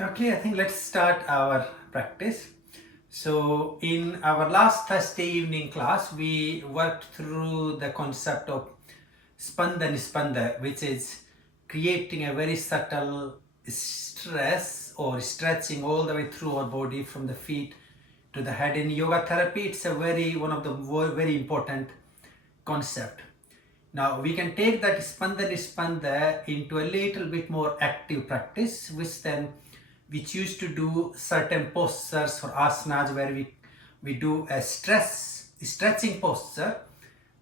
Okay, I think let's start our practice. So in our last Thursday evening class, we worked through the concept of Spanda-Nispanda, which is creating a very subtle stress or stretching all the way through our body from the feet to the head. In yoga therapy, it's a one of the very important concept. Now we can take that Spanda-Nispanda into a little bit more active practice, we choose to do certain postures or asanas where we do a stretching posture,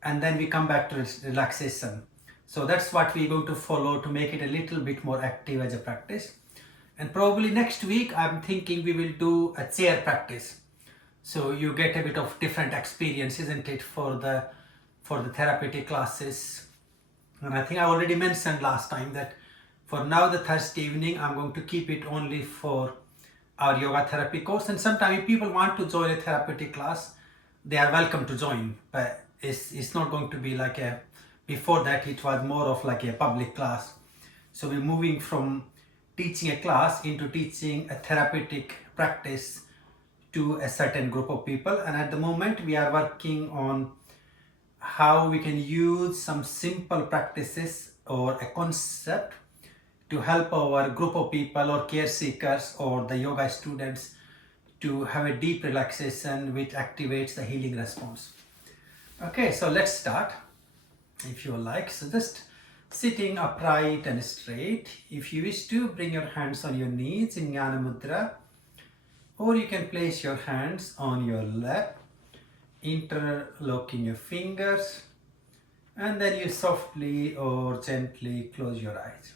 and then we come back to relaxation. So that's what we're going to follow to make it a little bit more active as a practice. And probably next week I'm thinking we will do a chair practice, so you get a bit of different experience, isn't it, for the therapeutic classes. And I think I already mentioned last time that for now, the Thursday evening, I'm going to keep it only for our yoga therapy course. And sometimes if people want to join a therapeutic class, they are welcome to join. But it's not going to be like a, before that it was more of like a public class. So we're moving from teaching a class into teaching a therapeutic practice to a certain group of people. And at the moment, we are working on how we can use some simple practices or a concept to help our group of people or care seekers or the yoga students to have a deep relaxation which activates the healing response. Okay, so let's start if you like. So just sitting upright and straight. If you wish to, bring your hands on your knees in Jnana Mudra, or you can place your hands on your lap, interlocking your fingers, and then you softly or gently close your eyes.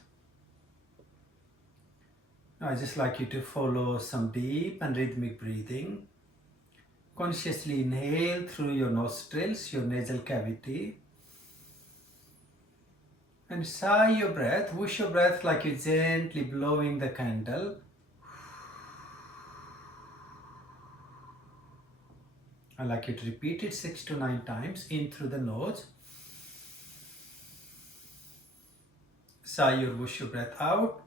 Now I just like you to follow some deep and rhythmic breathing. Consciously inhale through your nostrils, your nasal cavity, and sigh your breath. Whoosh your breath like you're gently blowing the candle. I like you to repeat it 6 to 9 times in through the nose. Sigh your whoosh your breath out.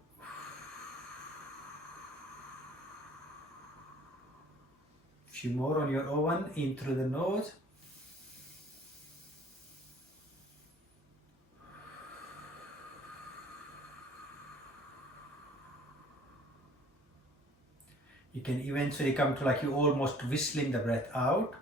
Few more on your own, in through the nose. You can eventually come to like you almost whistling the breath out.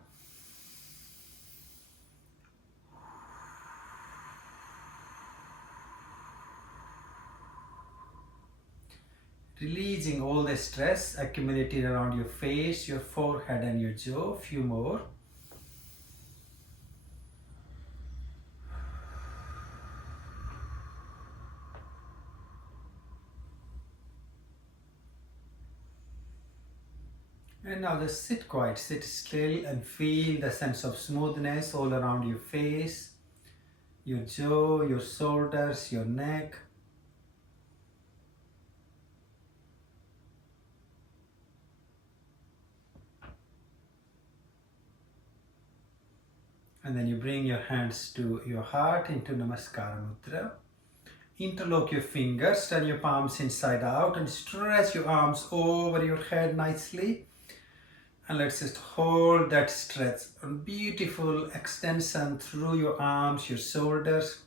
Releasing all the stress accumulated around your face, your forehead and your jaw. Few more. And now just sit quiet, sit still and feel the sense of smoothness all around your face, your jaw, your shoulders, your neck. And then you bring your hands to your heart into Namaskara Mudra. Interlock your fingers, turn your palms inside out and stretch your arms over your head nicely. And let's just hold that stretch. A beautiful extension through your arms, your shoulders.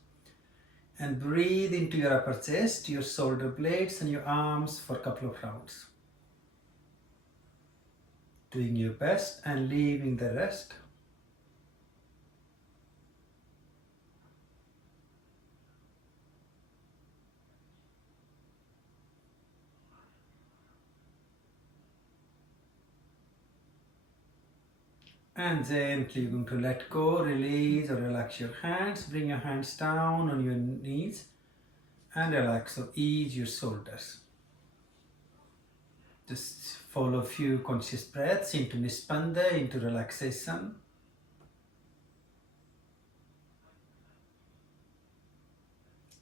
And breathe into your upper chest, your shoulder blades and your arms for a couple of rounds. Doing your best and leaving the rest. And gently you're going to let go, release or relax your hands. Bring your hands down on your knees and relax or ease your shoulders. Just follow a few conscious breaths into Nispanda, into relaxation.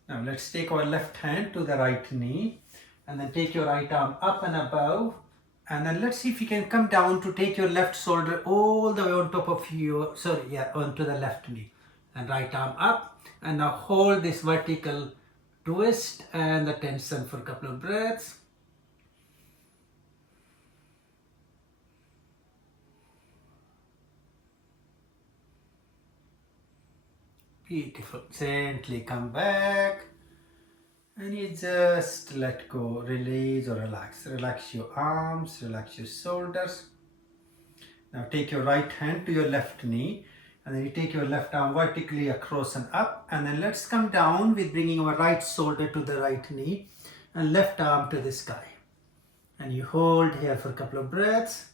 Now let's take our left hand to the right knee and then take your right arm up and above. And then let's see if you can come down to take your left shoulder all the way on top of your, onto the left knee. And right arm up. And now hold this vertical twist and the tension for a couple of breaths. Beautiful. Gently come back. And you just let go, release or relax. Relax your arms, relax your shoulders. Now take your right hand to your left knee and then you take your left arm vertically across and up, and then let's come down with bringing our right shoulder to the right knee and left arm to the sky. And you hold here for a couple of breaths.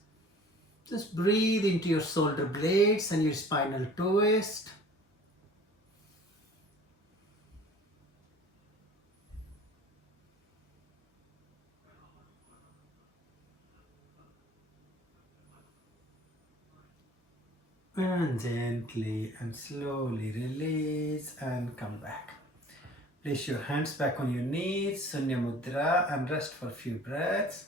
Just breathe into your shoulder blades and your spinal twist. And gently and slowly release and come back. Place your hands back on your knees, Sunya Mudra, and rest for a few breaths.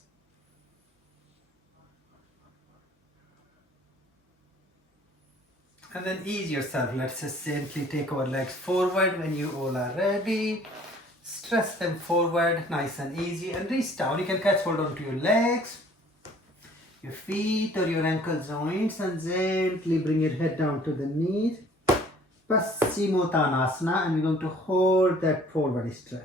And then ease yourself. Let's just gently take our legs forward when you all are ready. Stretch them forward, nice and easy, and reach down. You can catch hold onto your legs, your feet or your ankle joints, and gently bring your head down to the knees. Paschimottanasana, and we're going to hold that forward stretch.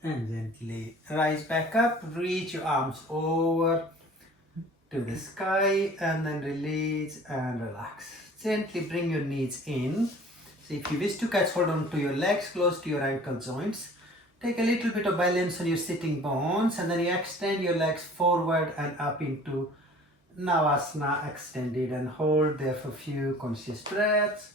And gently rise back up, reach your arms over to the sky, and then release and relax. Gently bring your knees in. So if you wish to catch hold on to your legs close to your ankle joints, take a little bit of balance on your sitting bones, and then you extend your legs forward and up into Navasana extended, and hold there for a few conscious breaths.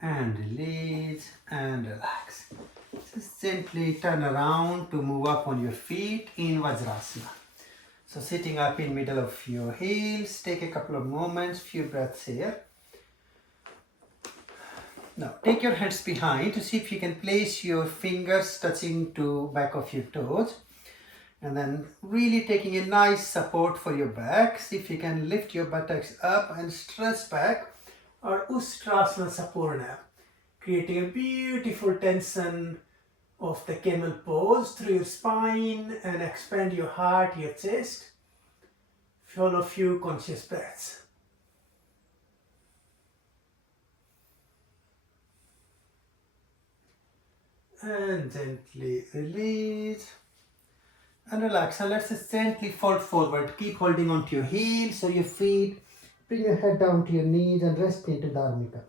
And release and relax. Just gently turn around to move up on your feet in Vajrasana. So sitting up in middle of your heels, take a couple of moments, few breaths here. Now take your hands behind to see if you can place your fingers touching to back of your toes. And then really taking a nice support for your back. See if you can lift your buttocks up and stretch back, or Ustrasana Sapurna, creating a beautiful tension of the camel pose through your spine, and expand your heart, your chest. Follow a few conscious breaths. And gently release and relax. And let's just gently fold forward. Keep holding onto your heels or your feet. Bring your head down to your knees and rest into Dharmika.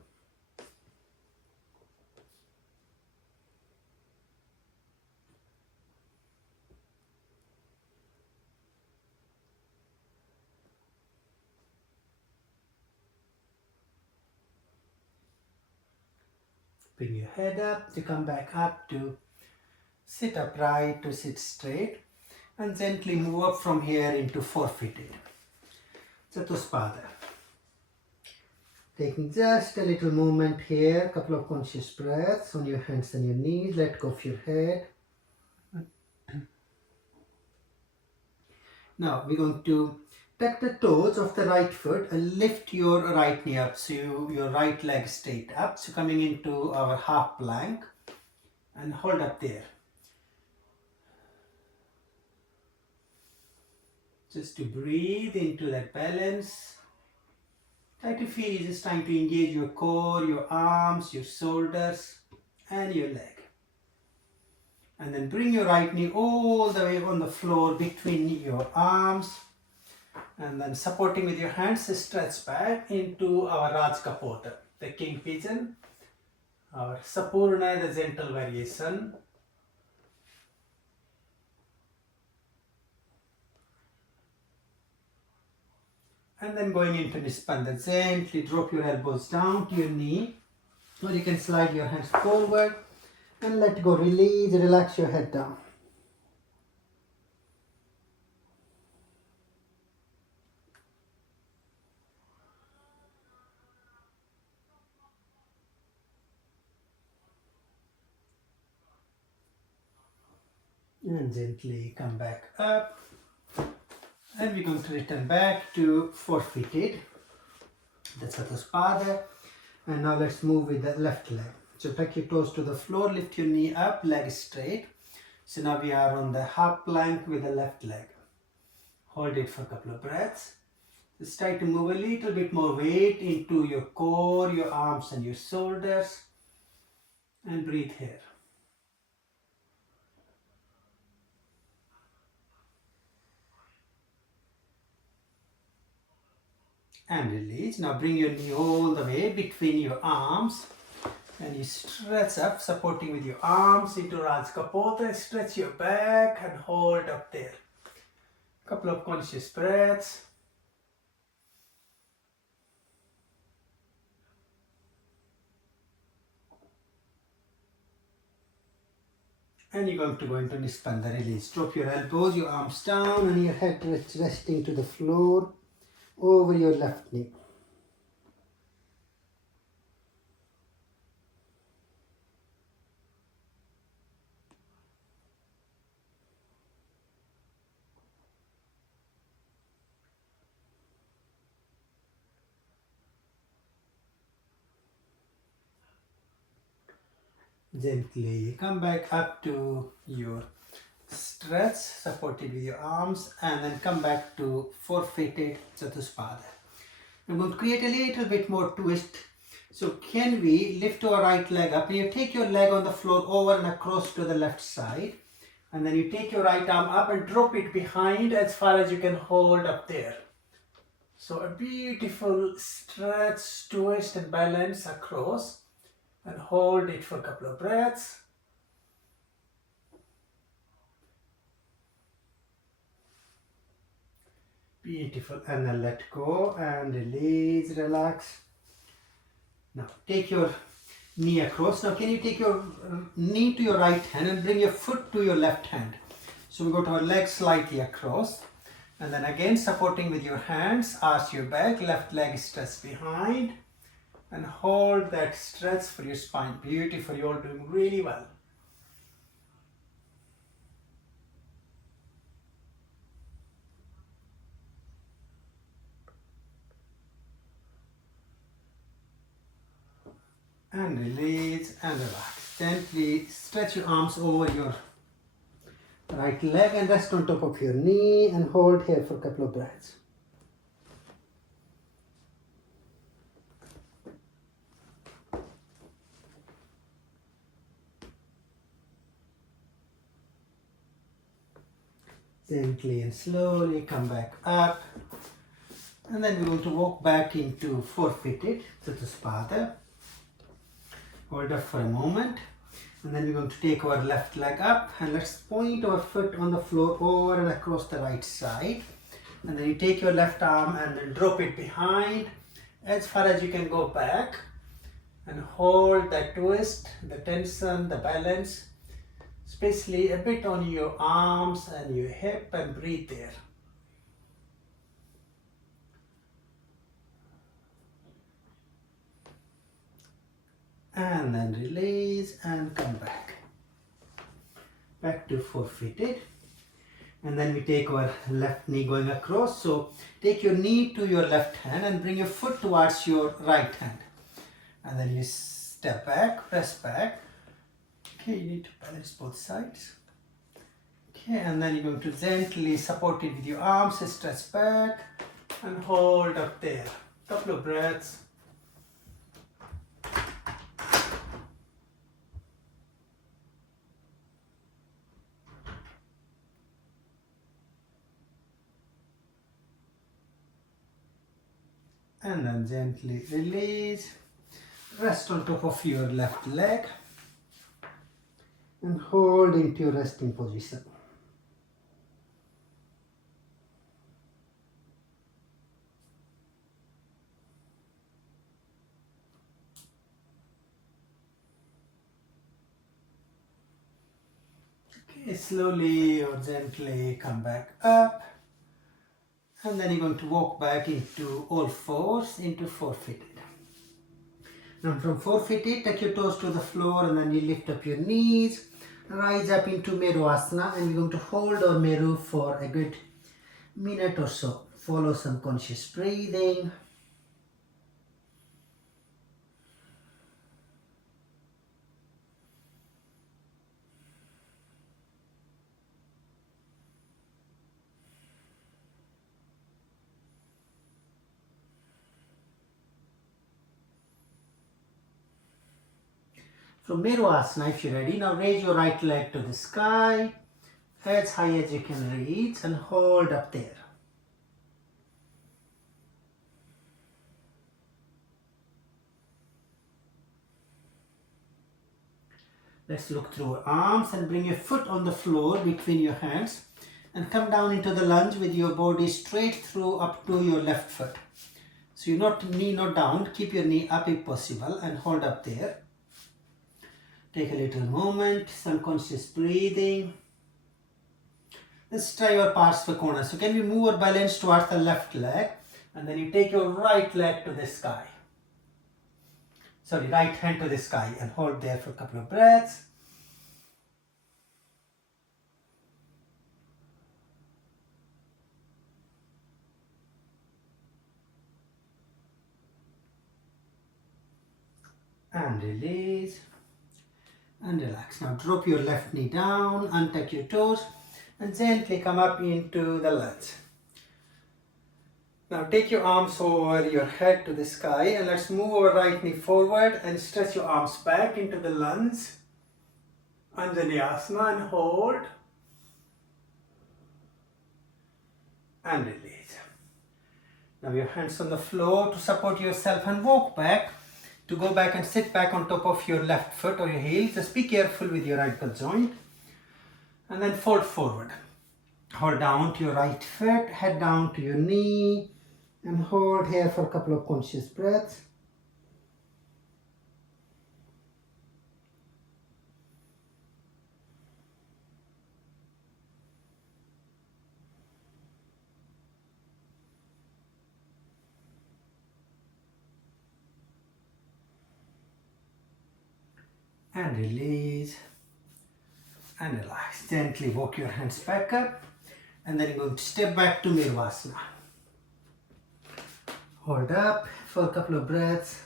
Bring your head up to come back up to sit upright, to sit straight, and gently move up from here into four-footed. Chatuspada. Taking just a little movement here, a couple of conscious breaths on your hands and your knees. Let go of your head. Now we're going to tuck the toes of the right foot and lift your right knee up, so your right leg straight up. So coming into our half plank and hold up there. Just to breathe into that balance. Try to feel you're just trying to engage your core, your arms, your shoulders, and your leg. And then bring your right knee all the way on the floor between your arms. And then supporting with your hands, stretch back into our Rajkapota, the king pigeon, our Sapurna, the gentle variation. And then going into Nispanda, gently drop your elbows down to your knee, or you can slide your hands forward and let go, release, relax your head down. And gently come back up. And we're going to return back to four-footed. That's Spanda. And now let's move with the left leg. So tuck your toes to the floor, lift your knee up, leg straight. So now we are on the half plank with the left leg. Hold it for a couple of breaths. Just try to move a little bit more weight into your core, your arms and your shoulders. And breathe here. And release. Now bring your knee all the way between your arms. And you stretch up, supporting with your arms into Rajkapota. Stretch your back and hold up there. Couple of conscious breaths. And you're going to go into Nispanda, release. Drop your elbows, your arms down, and your head resting to the floor over your left knee. Gently come back up to your stretch, supported with your arms, and then come back to four-footed Chatuspada. I'm going to create a little bit more twist. So can we lift our right leg up, and you take your leg on the floor over and across to the left side, and then you take your right arm up and drop it behind as far as you can hold up there. So a beautiful stretch, twist and balance across, and hold it for a couple of breaths. Beautiful. And then let go and release, relax. Now take your knee across. Now can you take your knee to your right hand and bring your foot to your left hand. So we go to our leg slightly across. And then again supporting with your hands, arch your back, left leg stretch behind. And hold that stretch for your spine. Beautiful. You're all doing really well. And release and relax. Gently stretch your arms over your right leg and rest on top of your knee and hold here for a couple of breaths. Gently and slowly come back up. And then we're going to walk back into four-footed Chatuspada. Hold up for a moment. And then we're going to take our left leg up and let's point our foot on the floor over and across the right side. And then you take your left arm and then drop it behind as far as you can go back. And hold that twist, the tension, the balance, especially a bit on your arms and your hip, and breathe there. And then release and come back. Back to four-footed. And then we take our left knee going across. So take your knee to your left hand and bring your foot towards your right hand. And then you step back, press back. Okay, you need to balance both sides. Okay, and then you're going to gently support it with your arms, stretch back and hold up there. Couple of breaths. And then gently release. Rest on top of your left leg and hold into your resting position. Okay, slowly or gently come back up. And then you're going to walk back into all fours into four-footed. Now from four-footed, take your toes to the floor and then you lift up your knees. rise up into Meru Asana, and we're going to hold on Meru for a good minute or so. Follow some conscious breathing. From Meru Asana, if you're ready, now raise your right leg to the sky, as high as you can reach, and hold up there. Let's look through our arms and bring your foot on the floor between your hands and come down into the lunge with your body straight through up to your left foot. So you're not knee not down, keep your knee up if possible and hold up there. Take a little moment, some conscious breathing. Let's try your Parsvakonasana. So can we move our balance towards the left leg and then you take your right leg to the sky. Sorry, right hand to the sky and hold there for a couple of breaths. And release. And relax. Now drop your left knee down, untuck your toes and gently come up into the lunge. Now take your arms over your head to the sky and let's move our right knee forward and stretch your arms back into the lunge. Anjaneyasana and hold. And release. Now your hands on the floor to support yourself and walk back. To go back and sit back on top of your left foot or your heel. Just be careful with your ankle joint. And then fold forward. Hold down to your right foot, head down to your knee. And hold here for a couple of conscious breaths. And release. And relax. Gently walk your hands back up. And then you're going to step back to Nirvasana. Hold up for a couple of breaths.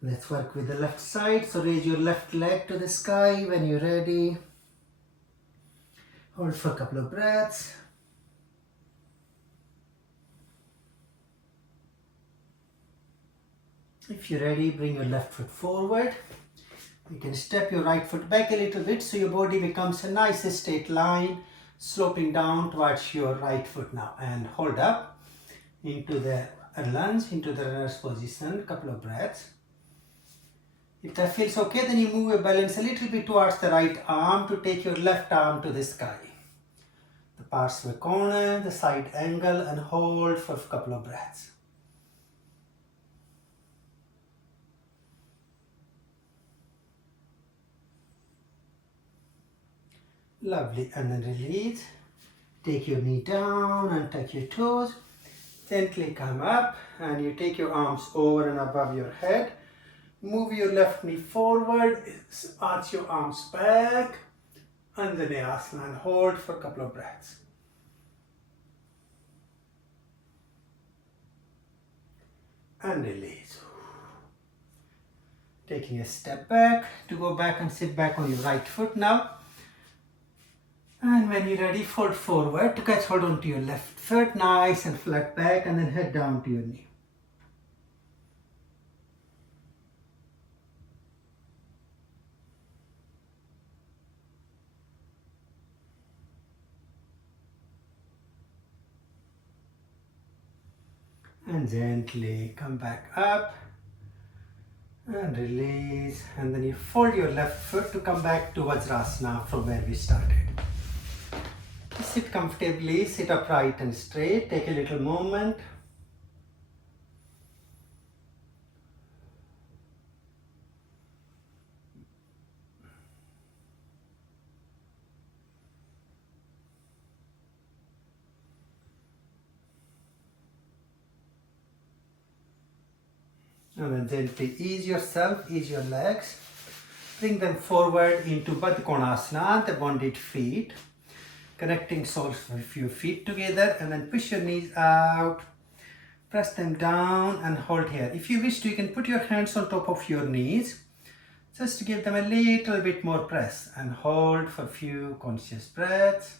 Let's work with the left side. So raise your left leg to the sky when you're ready. Hold for a couple of breaths. If you're ready, bring your left foot forward. You can step your right foot back a little bit so your body becomes a nice straight line, sloping down towards your right foot now. And hold up into the lunge, into the runner's position, couple of breaths. If that feels okay, then you move your balance a little bit towards the right arm to take your left arm to the sky. The Parsvakonasana, the side angle, and hold for a couple of breaths. Lovely, and then release. Take your knee down and touch your toes. Gently come up and you take your arms over and above your head. Move your left knee forward, arch your arms back, Anjaneyasana, and hold for a couple of breaths. And release. Taking a step back to go back and sit back on your right foot now. And when you're ready, fold forward to catch hold on to your left foot, nice and flat back, and then head down to your knee. And gently come back up and release, and then you fold your left foot to come back to Vajrasana from where we started. Sit comfortably, sit upright and straight, take a little moment. And then gently ease yourself, ease your legs. Bring them forward into Baddha Konasana, the bonded feet. Connecting soles of your feet together, and then push your knees out. Press them down and hold here. If you wish to, you can put your hands on top of your knees. Just to give them a little bit more press, and hold for a few conscious breaths.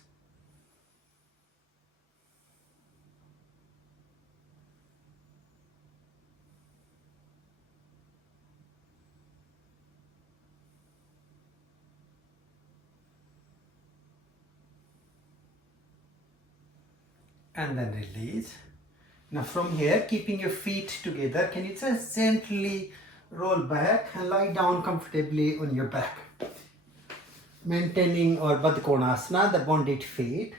And then release. Now from here, keeping your feet together, can you just gently roll back and lie down comfortably on your back, maintaining our Baddha Konasana, the bonded feet.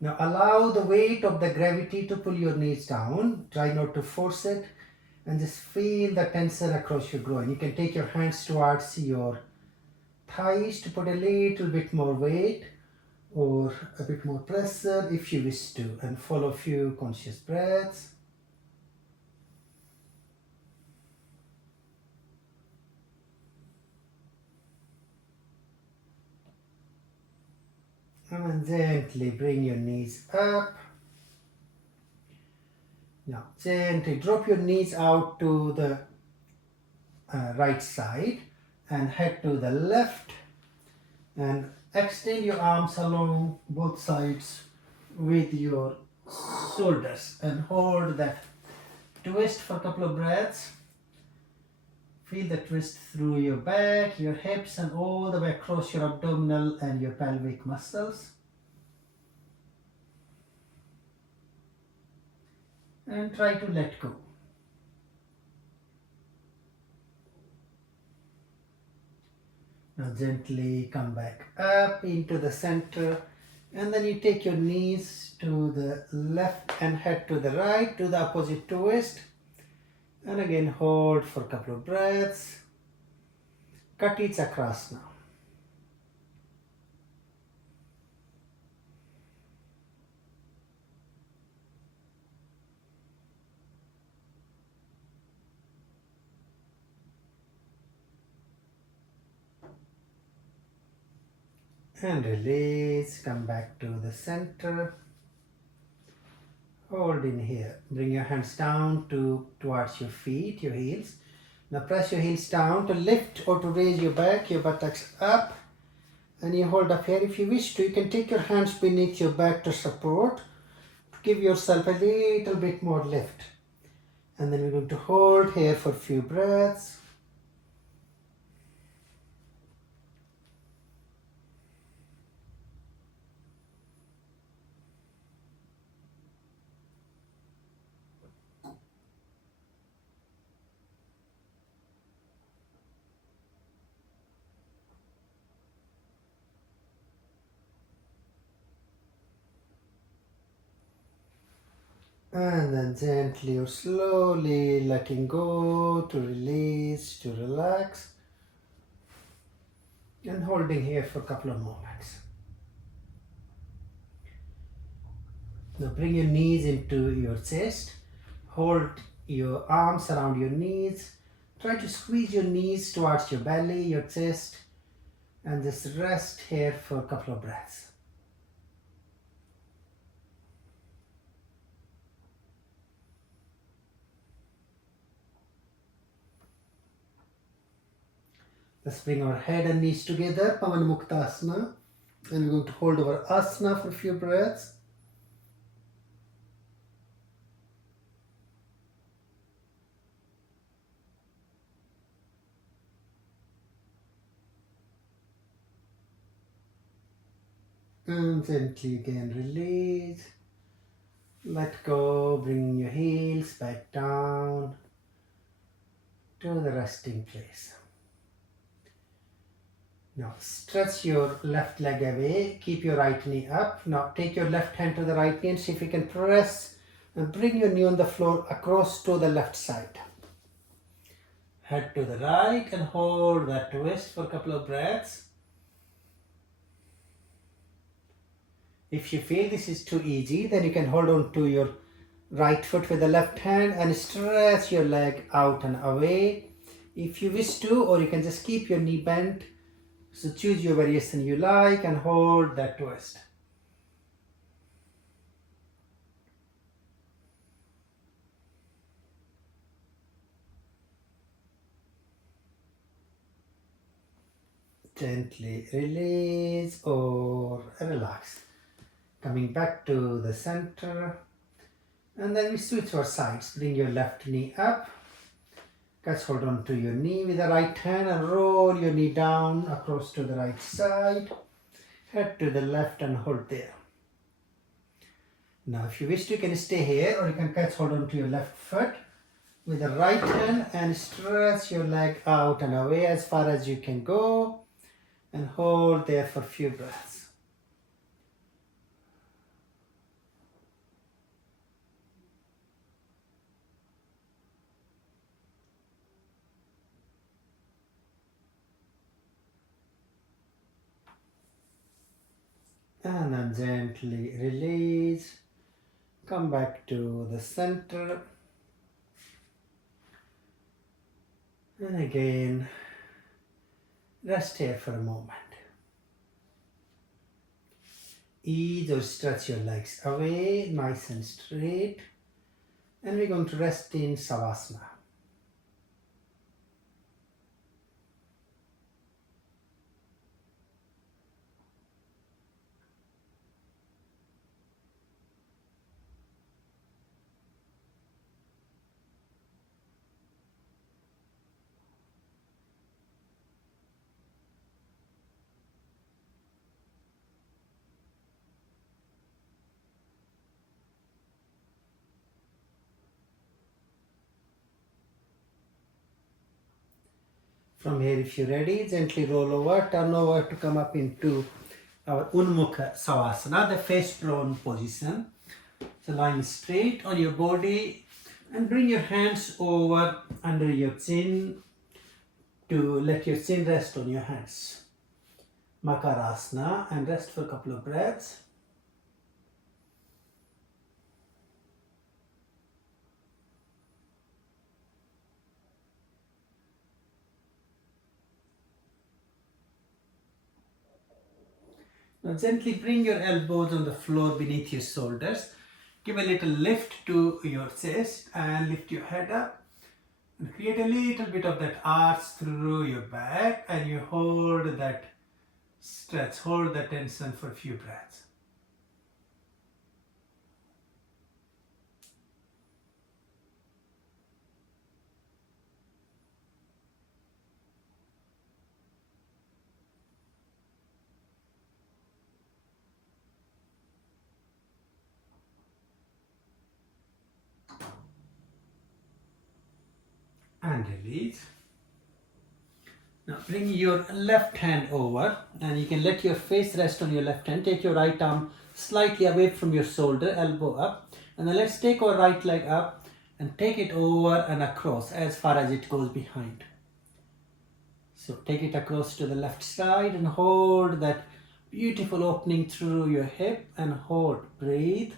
Now allow the weight of the gravity to pull your knees down. Try not to force it, and just feel the tension across your groin. You can take your hands towards your thighs to put a little bit more weight or a bit more pressure if you wish to, and follow a few conscious breaths. And then gently bring your knees up. Now gently drop your knees out to the right side and head to the left, and extend your arms along both sides with your shoulders, and hold that twist for a couple of breaths. Feel the twist through your back, your hips, and all the way across your abdominal and your pelvic muscles. And try to let go. Now gently come back up into the center, and then you take your knees to the left and head to the right, to the opposite twist. And again hold for a couple of breaths. Kati Chakrasana. And release, come back to the center. Hold in here. Bring your hands down towards your feet, your heels. Now press your heels down to lift or to raise your back, your buttocks up. And you hold up here. If you wish to, you can take your hands beneath your back to support. Give yourself a little bit more lift. And then we're going to hold here for a few breaths. And then gently or slowly letting go, to release, to relax. And holding here for a couple of moments. Now bring your knees into your chest. Hold your arms around your knees. Try to squeeze your knees towards your belly, your chest. And just rest here for a couple of breaths. Let's bring our head and knees together, Pavan Muktasana. And we're going to hold our asana for a few breaths. And gently again release. Let go, bring your heels back down to the resting place. Now stretch your left leg away, keep your right knee up. Now take your left hand to the right knee and see if you can press and bring your knee on the floor across to the left side. Head to the right and hold that twist for a couple of breaths. If you feel this is too easy, then you can hold on to your Right foot with the left hand and stretch your leg out and away if you wish to, or you can just keep your knee bent. So choose your variation you like and hold that twist. Gently release or relax. Coming back to the center. And then we switch our sides. Bring your left knee up. Catch hold on to your knee with the right hand and roll your knee down across to the right side. Head to the left and hold there. Now if you wish to, you can stay here or you can catch hold on to your left foot with the right hand and stretch your leg out and away as far as you can go and hold there for a few breaths. And then gently release. Come back to the center. And again, rest here for a moment. Ease or stretch your legs away, nice and straight. And we're going to rest in Savasana. From here, if you're ready, gently roll over, turn over to come up into our Unmukha Savasana, the face prone position. So lying straight on your body and bring your hands over under your chin to let your chin rest on your hands. Makarasana, and rest for a couple of breaths. Now gently bring your elbows on the floor beneath your shoulders. Give a little lift to your chest and lift your head up. And create a little bit of that arch through your back and you hold that stretch, hold that tension for a few breaths. And release. Now bring your left hand over and you can let your face rest on your left hand. Take your right arm slightly away from your shoulder, elbow up. And then let's take our right leg up and take it over and across as far as it goes behind. So take it across to the left side and hold that beautiful opening through your hip and hold. Breathe.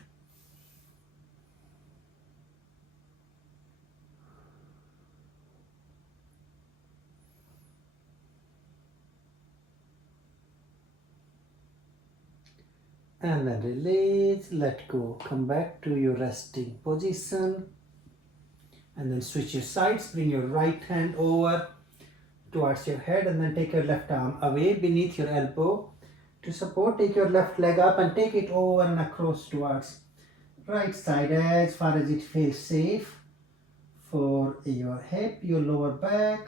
And then release, let go. Come back to your resting position. And then switch your sides. Bring your right hand over towards your head and then take your left arm away beneath your elbow to support. Take your left leg up and take it over and across towards right side as far as it feels safe for your hip, your lower back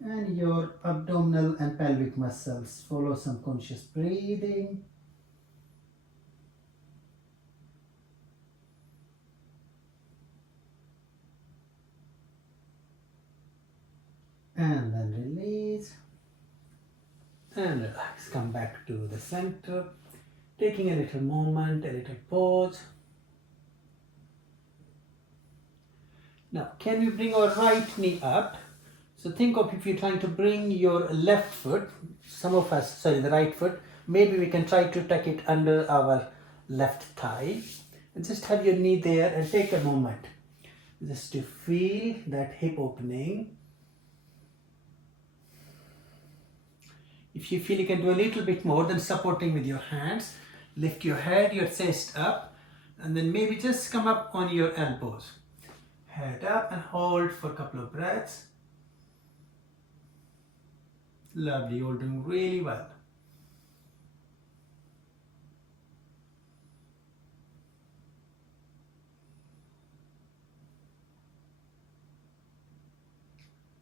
and your abdominal and pelvic muscles. Follow some conscious breathing. And then release and relax. Come back to the center, taking a little moment, a little pause. Now, can we bring our right knee up? So think of if you're trying to bring your left foot, the right foot, maybe we can try to tuck it under our left thigh. And just have your knee there and take a moment just to feel that hip opening. If you feel you can do a little bit more than supporting with your hands, lift your head, your chest up, and then maybe just come up on your elbows. Head up and hold for a couple of breaths. Lovely, you're doing really well.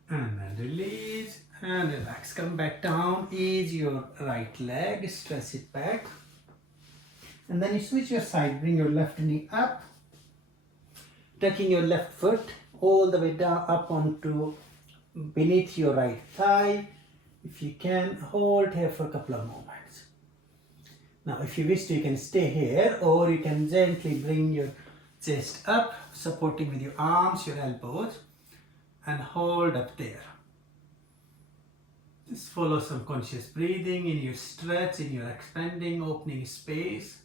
And then release and relax. Come back down, ease your right leg, stretch it back. And then you switch your side, bring your left knee up, tucking your left foot all the way down up onto beneath your right thigh. If you can, hold here for a couple of moments. Now, if you wish to, you can stay here, or you can gently bring your chest up, supporting with your arms, your elbows, and hold up there. Just follow some conscious breathing in your stretch, in your expanding, opening space.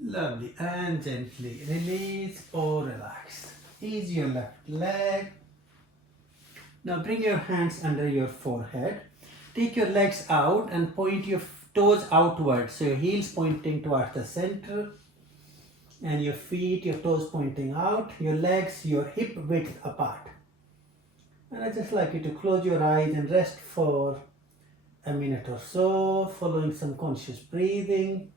Lovely, and gently release or relax. Ease your left leg. Now bring your hands under your forehead. Take your legs out and point your toes outward. So your heels pointing towards the center. And your feet, your toes pointing out. Your legs, your hip width apart. And I just like you to close your eyes and rest for a minute or so, following some conscious breathing.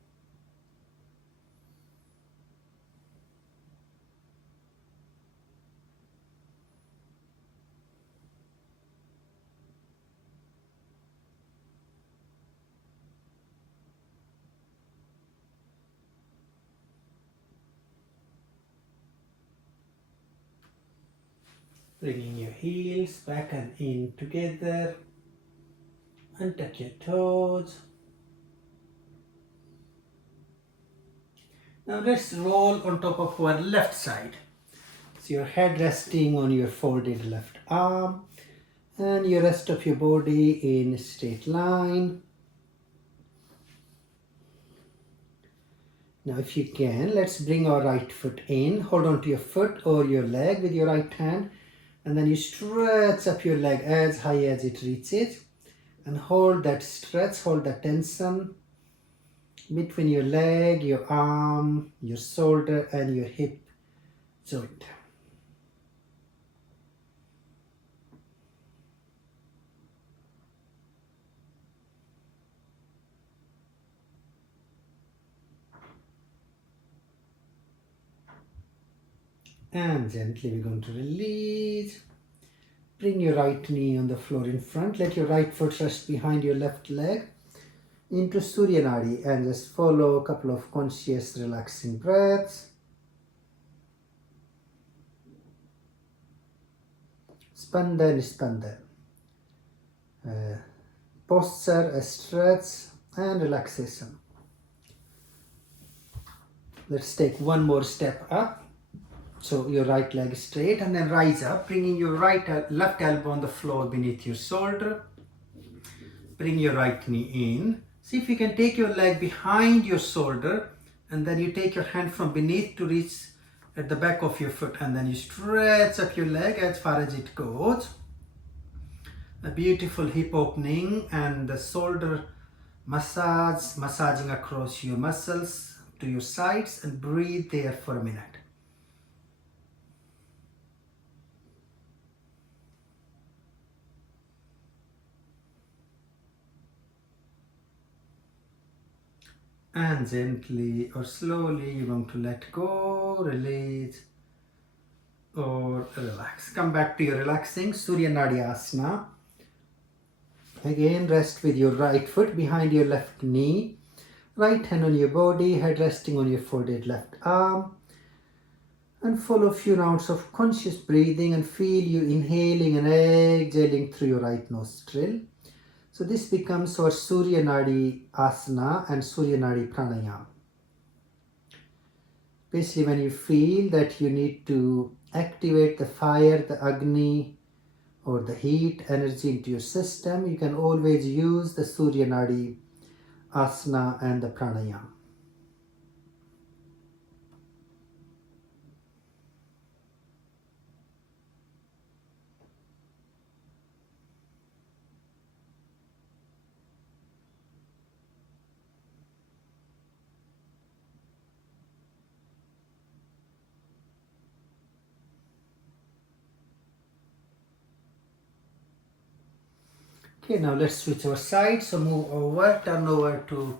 Bringing your heels back and in together. And tuck your toes. Now let's roll on top of our left side. So your head resting on your folded left arm and your rest of your body in a straight line. Now if you can, let's bring our right foot in. Hold on to your foot or your leg with your right hand, and then you stretch up your leg as high as it reaches, and hold that stretch, hold that tension between your leg, your arm, your shoulder and your hip joint. And gently we're going to release. Bring your right knee on the floor in front. Let your right foot rest behind your left leg into Surya Nadi, and just follow a couple of conscious relaxing breaths. Spanda-Nispanda. Posture, a stretch and relaxation. Let's take one more step up. So your right leg is straight, and then rise up, bringing your left elbow on the floor beneath your shoulder. Bring your right knee in. See if you can take your leg behind your shoulder, and then you take your hand from beneath to reach at the back of your foot, and then you stretch up your leg as far as it goes. A beautiful hip opening and the shoulder massaging across your muscles to your sides, and breathe there for a minute. And gently or slowly you're going to let go, release or relax. Come back to your relaxing Surya Nadi Asana. Again, rest with your right foot behind your left knee. Right hand on your body, head resting on your folded left arm. And follow a few rounds of conscious breathing and feel you inhaling and exhaling through your right nostril. So this becomes our Surya Nadi Asana and Surya Nadi Pranayama. Basically, when you feel that you need to activate the fire, the Agni, or the heat energy into your system, you can always use the Surya Nadi asana and the pranayama. Okay, now let's switch our side. So move over, turn over to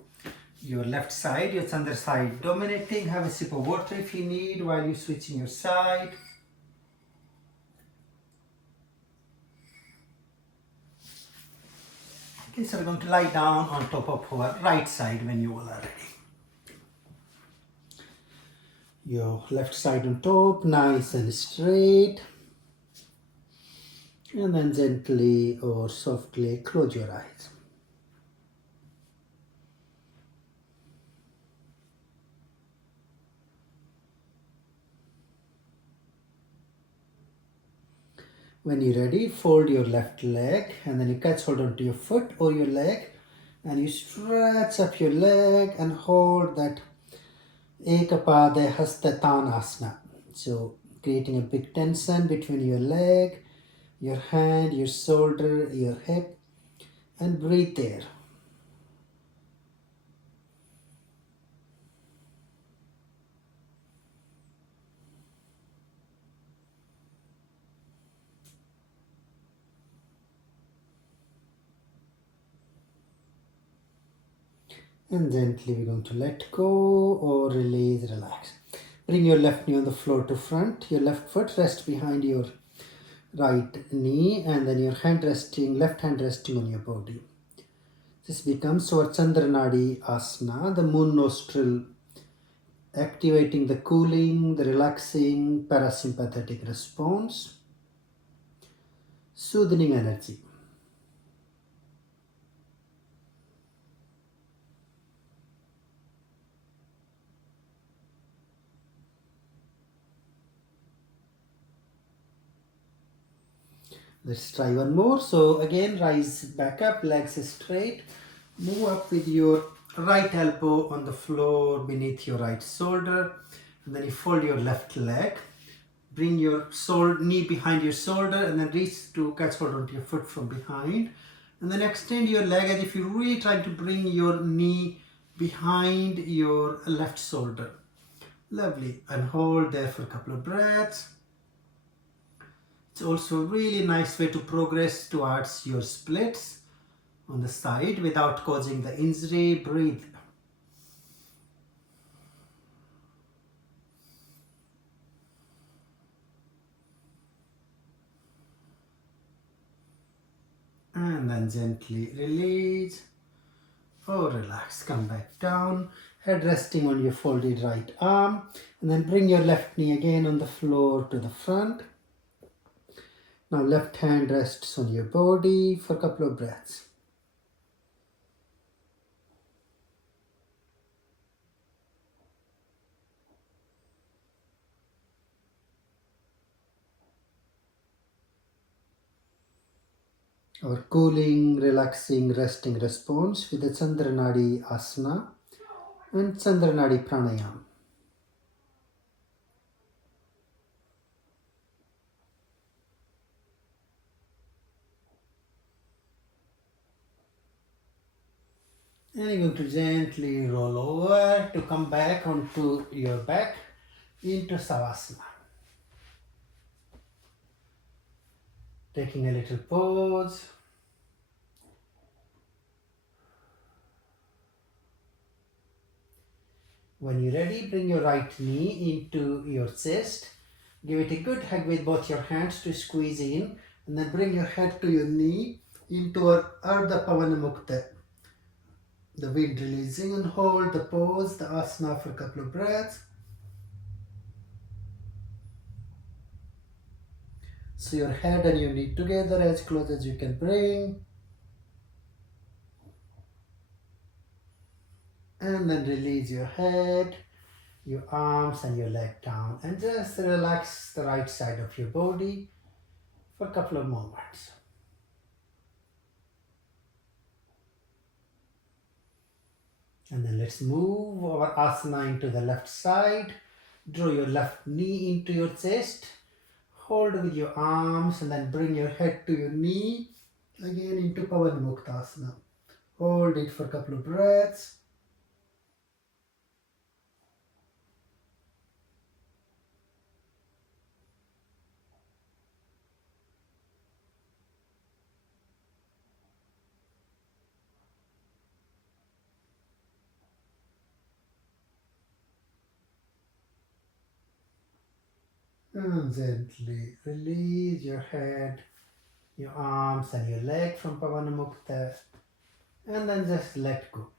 your left side, your center side dominating. Have a sip of water if you need while you're switching your side. Okay, so we're going to lie down on top of our right side when you all are ready. Your left side on top, nice and straight. And then gently or softly close your eyes. When you're ready, fold your left leg and then you catch hold onto your foot or your leg and you stretch up your leg and hold that Ekapada Hastatanasana. So creating a big tension between your leg, your hand, your shoulder, your hip, and breathe there. And gently we're going to let go or release, relax. Bring your left knee on the floor to front. Your left foot rest behind your right knee and then your left hand resting on your body. This becomes our Chandranadi Asana, the moon nostril, activating the cooling, the relaxing parasympathetic response, soothing energy. Let's try one more. So again, rise back up, legs straight. Move up with your right elbow on the floor beneath your right shoulder. And then you fold your left leg. Bring your knee behind your shoulder and then reach to catch hold onto your foot from behind. And then extend your leg as if you're really trying to bring your knee behind your left shoulder. Lovely. And hold there for a couple of breaths. It's also a really nice way to progress towards your splits on the side without causing the injury. Breathe. And then gently release or relax. Come back down. Head resting on your folded right arm. And then bring your left knee again on the floor to the front. Now left hand rests on your body for a couple of breaths. Our cooling, relaxing, resting response with the Chandranadi Asana and Chandranadi Pranayama. And you're going to gently roll over to come back onto your back into Savasana. Taking a little pause. When you're ready, bring your right knee into your chest. Give it a good hug with both your hands to squeeze in. And then bring your head to your knee into our Ardha Pavana Mukta. The wind releasing and hold the pose, the asana for a couple of breaths. So your head and your knee together as close as you can bring. And then release your head, your arms and your leg down. And just relax the right side of your body for a couple of moments. And then let's move our asana into the left side. Draw your left knee into your chest. Hold with your arms and then bring your head to your knee. Again into Pavanamuktasana. Hold it for a couple of breaths. And gently release your head, your arms and your leg from Pavanamukta. And then just let go.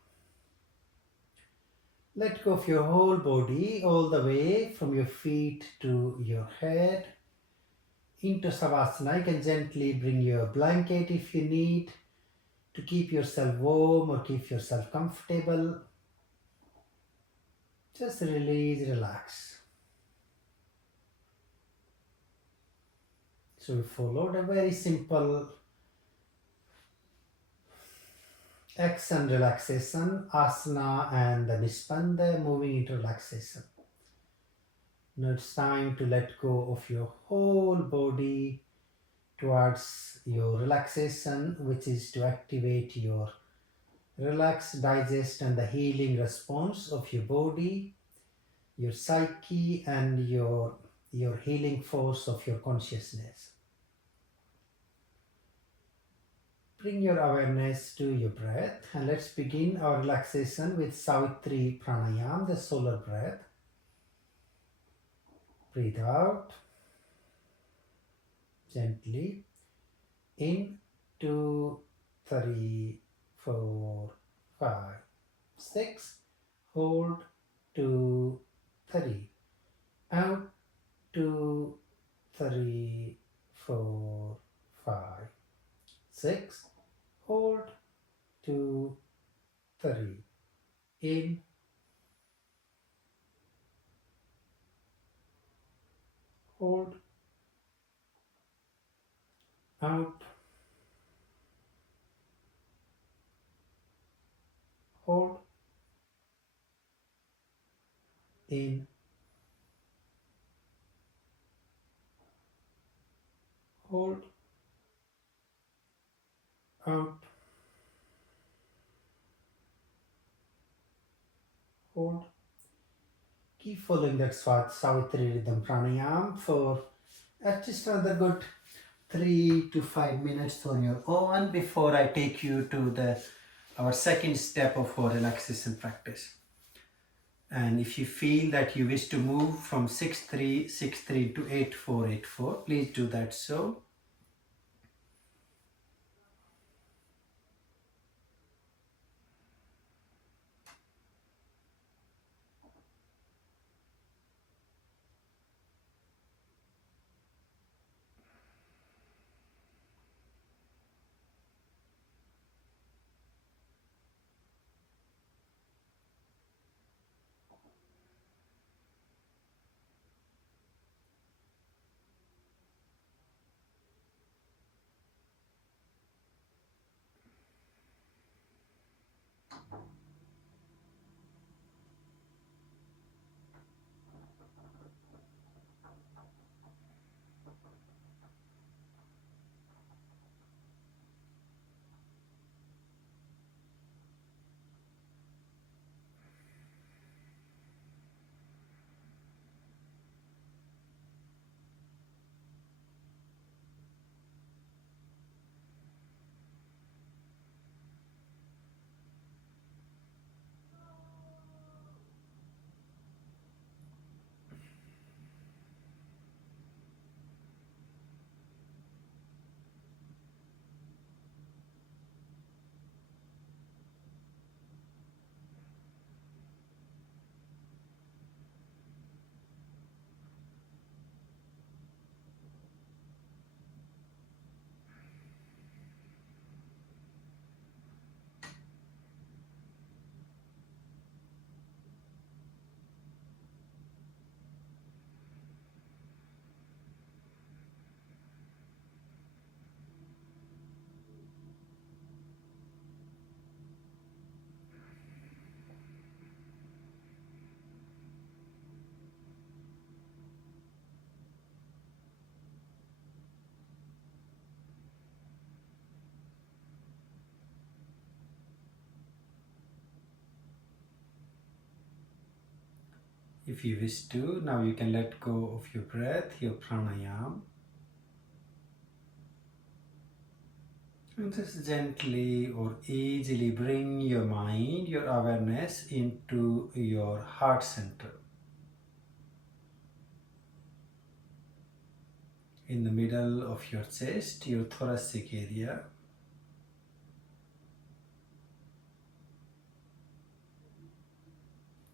Let go of your whole body all the way from your feet to your head into Savasana. You can gently bring your blanket if you need to keep yourself warm or keep yourself comfortable. Just release, relax. So we followed a very simple action relaxation, asana and the Nispanda, moving into relaxation. Now it's time to let go of your whole body towards your relaxation, which is to activate your relax, digest and the healing response of your body, your psyche and your healing force of your consciousness. Bring your awareness to your breath and let's begin our relaxation with Savitri Pranayam, the solar breath. Breathe out gently. In, 2, 3, 4, 5, 6. Hold, 2, 3. Out, 2, 3, 4, 5, 6. Hold, 2, 3. In, hold, out, hold, in, hold, out, hold. Keep following that Savitri rhythm pranayam for at least another good 3 to 5 minutes on your own before I take you to our second step of our relaxation practice. And if you feel that you wish to move from 6-3 to 8-4 please do that so. If you wish to, now you can let go of your breath, your pranayam. And just gently or easily bring your mind, your awareness into your heart center. In the middle of your chest, your thoracic area.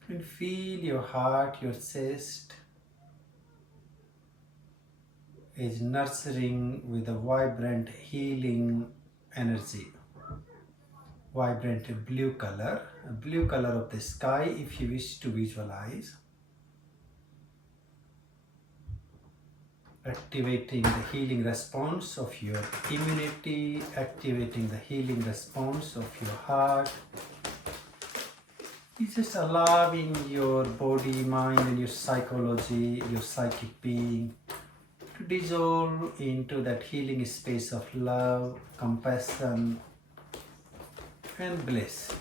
And feel your heart, your chest is nurturing with a vibrant healing energy. Vibrant blue color, a blue color of the sky if you wish to visualize. Activating the healing response of your immunity, activating the healing response of your heart. It's just allowing your body, mind and your psychology, your psychic being to dissolve into that healing space of love, compassion and bliss.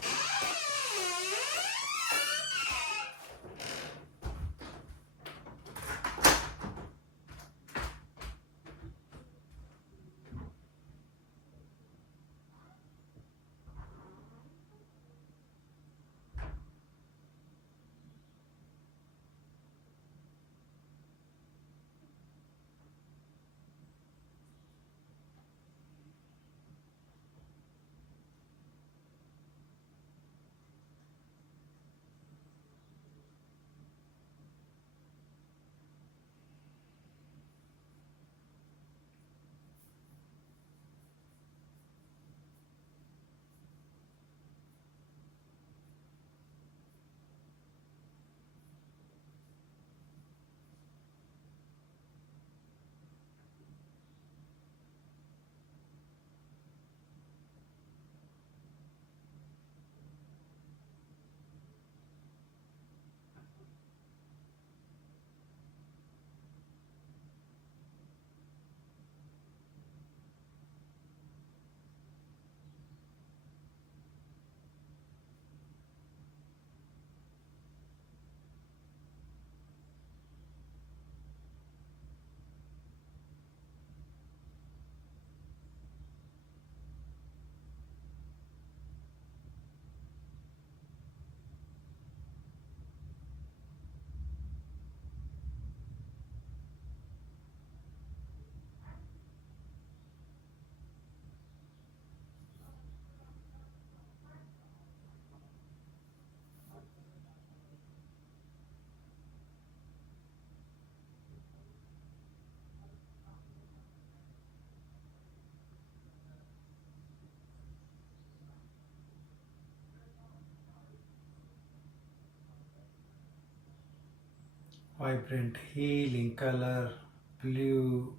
Vibrant healing color, blue,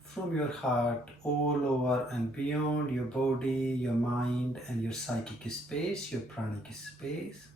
from your heart all over and beyond your body, your mind and your psychic space, your pranic space.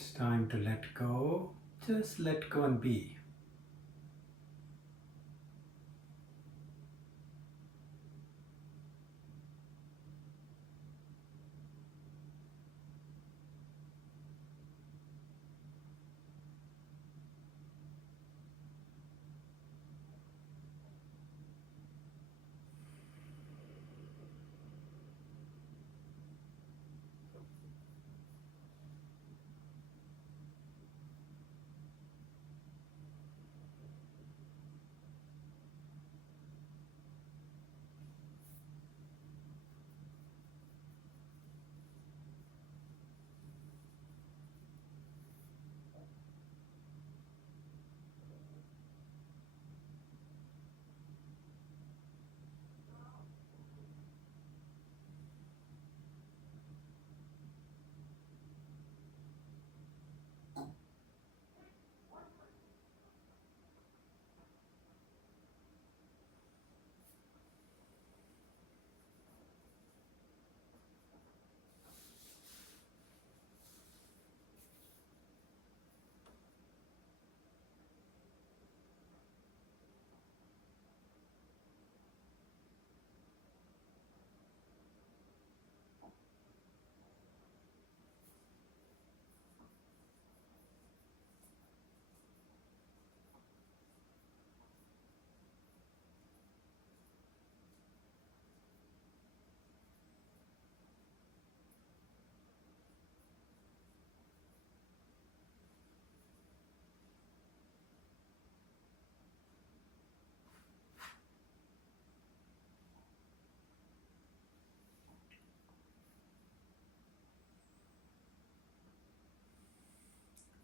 It's time to let go. Just let go and be.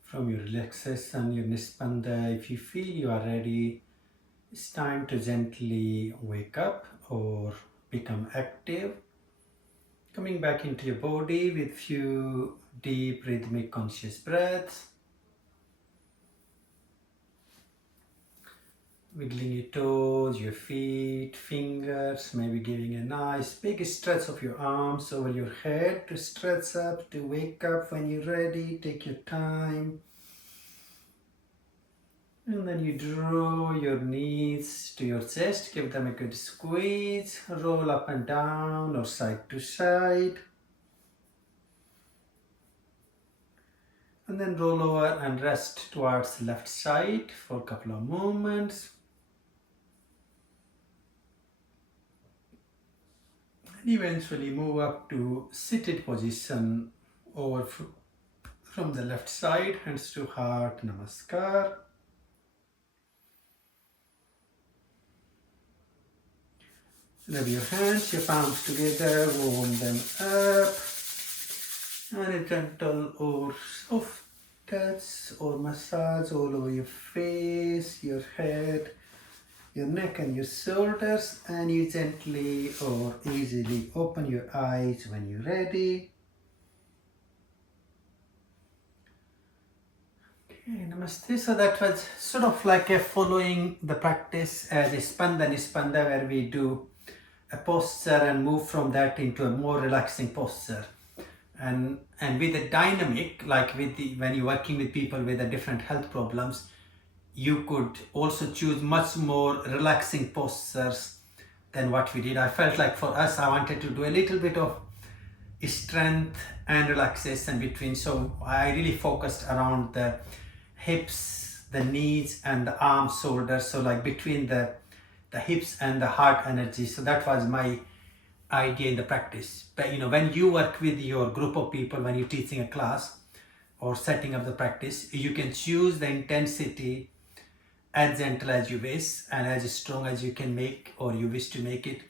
From your relaxation, your Nispanda, if you feel you are ready, it's time to gently wake up or become active. Coming back into your body with few deep rhythmic conscious breaths. Wiggling your toes, your feet, fingers, maybe giving a nice big stretch of your arms over your head to stretch up, to wake up when you're ready. Take your time. And then you draw your knees to your chest, give them a good squeeze, roll up and down or side to side. And then roll over and rest towards the left side for a couple of moments. And eventually move up to seated position over from the left side, hands to heart, namaskar. Rub your hands, your palms together, warm them up. And a gentle or soft touch or massage all over your face, your head, your neck and your shoulders, and you gently or easily open your eyes when you're ready. Okay, namaste. So that was sort of like a following the practice as a Spanda-Nispanda, where we do a posture and move from that into a more relaxing posture. And with the dynamic, like with the, when you're working with people with the different health problems, you could also choose much more relaxing postures than what we did. I felt like for us, I wanted to do a little bit of strength and relaxation between. So I really focused around the hips, the knees and the arms, shoulders. So like between the hips and the heart energy. So that was my idea in the practice. But you know, when you work with your group of people, when you're teaching a class or setting up the practice, you can choose the intensity as gentle as you wish and as strong as you can make or you wish to make it.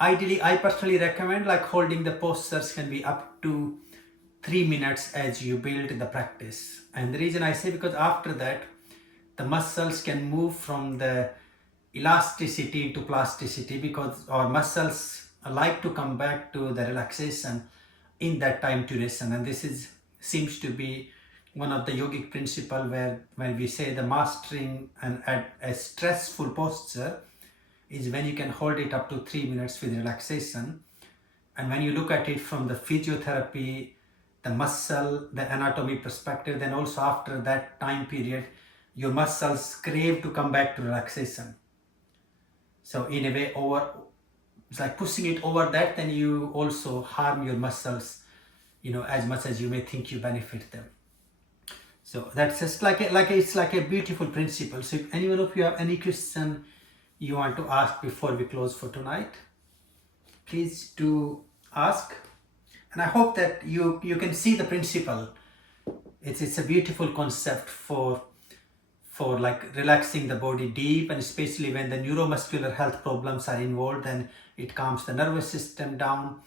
Ideally, I personally recommend like holding the postures can be up to 3 minutes as you build the practice. And the reason I say, because after that the muscles can move from the elasticity to plasticity, because our muscles like to come back to the relaxation in that time duration. And this is seems to be one of the yogic principle, where when we say the mastering and at a stressful posture is when you can hold it up to 3 minutes with relaxation. And when you look at it from the physiotherapy, the muscle, the anatomy perspective, then also after that time period, your muscles crave to come back to relaxation. So in a way, it's like pushing it over that, then you also harm your muscles, as much as you may think you benefit them. So that's just it's like a beautiful principle. So if anyone of you have any question you want to ask before we close for tonight, please do ask. And I hope that you can see the principle. It's a beautiful concept for like relaxing the body deep, and especially when the neuromuscular health problems are involved, then it calms the nervous system down.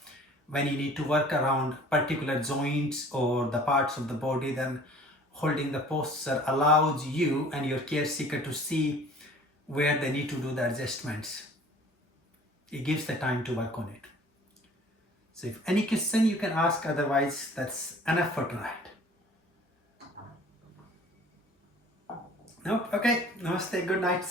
When you need to work around particular joints or the parts of the body, then holding the posture allows you and your care seeker to see where they need to do the adjustments. It gives the time to work on it. So if any question you can ask, otherwise that's enough for tonight. Nope. Okay. Namaste. Good night.